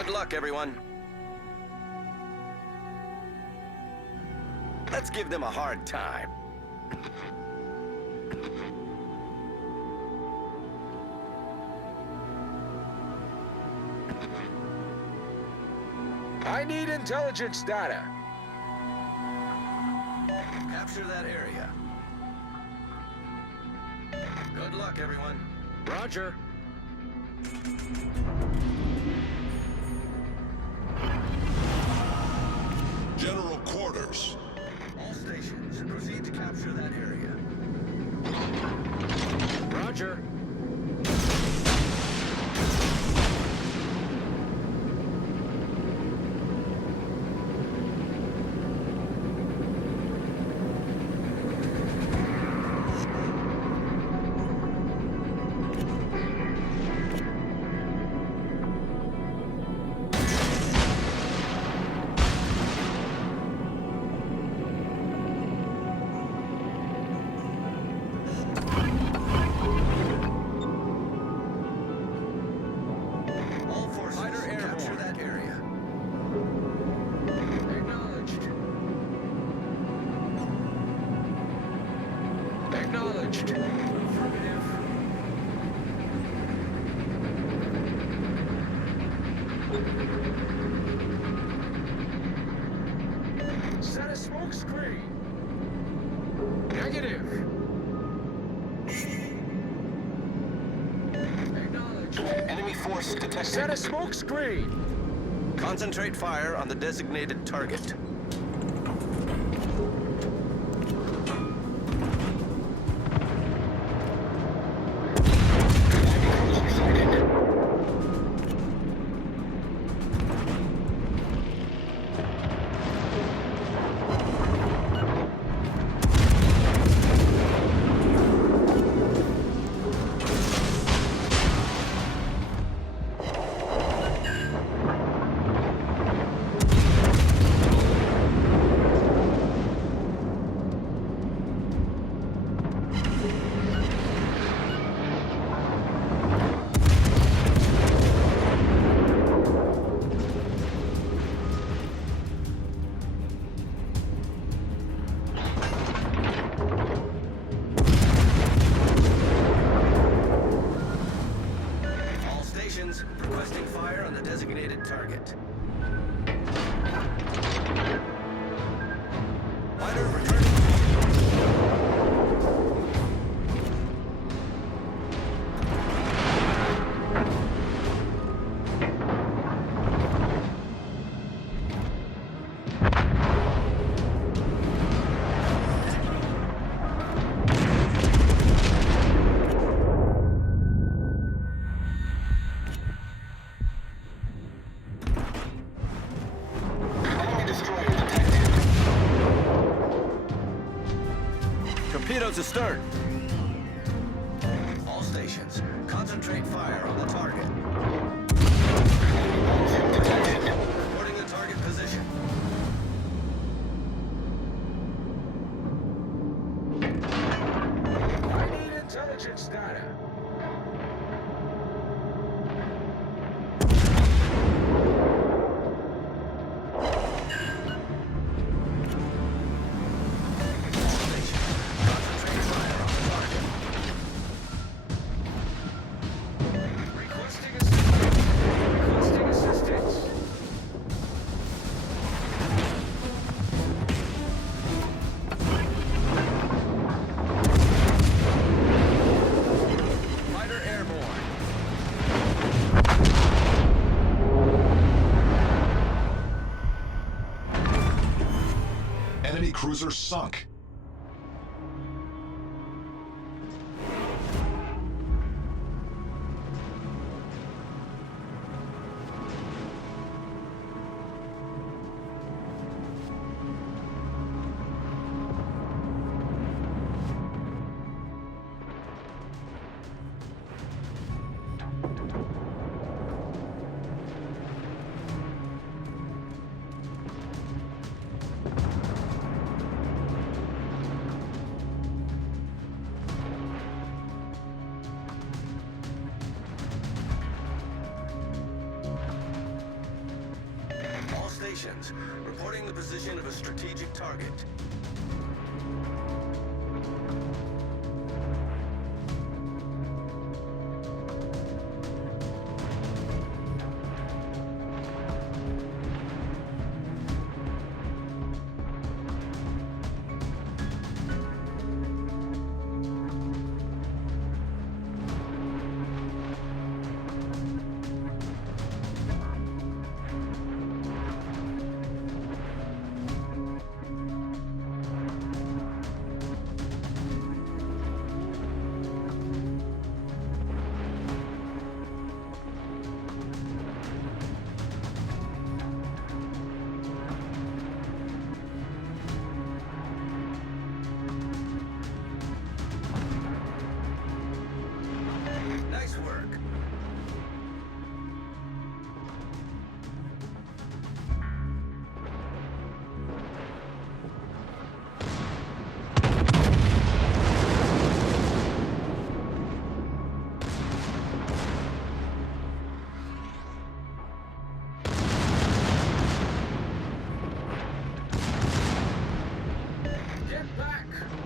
Good luck, everyone. Let's give them a hard time. I need intelligence data. Capture that area. Good luck, everyone. Roger. General quarters. All stations, proceed to capture that area. Roger. All forces, capture that area. Acknowledged. Acknowledged. Affirmative. Set a smoke screen. Negative. Acknowledged. Enemy force detected. Set a smoke screen. Concentrate fire on the designated target. All stations, requesting fire on the designated target. Fighter returning. Enemy destroyer detected. Torpedoes astern. All stations, concentrate fire on the target. Detected. Reporting the target position. I need intelligence data. Concentrate fire on the target. Requesting assistance. Requesting assistance. Fighter airborne. Enemy cruiser sunk. Operations. Reporting the position of a strategic target. Nice work. Get back!